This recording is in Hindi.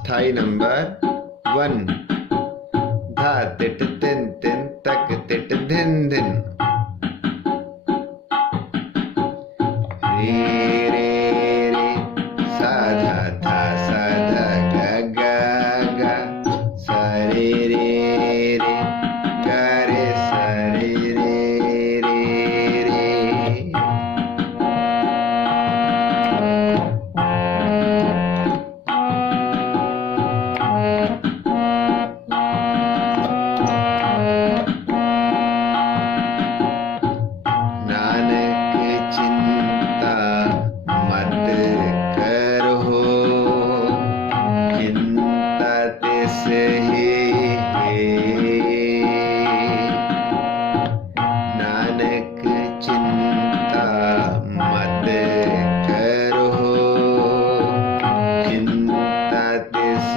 स्थाई नंबर 1 धा तिट तिन तिन तक तिट धिन धिन रे रे रे सा धा धा सा धा गा गा गा सा रे रे रे गा रे सा रे रे रे रे। नानक चिंता मत करहो, चिंता तिस ही है। नानक चिंता मत करहो, चिंता तिस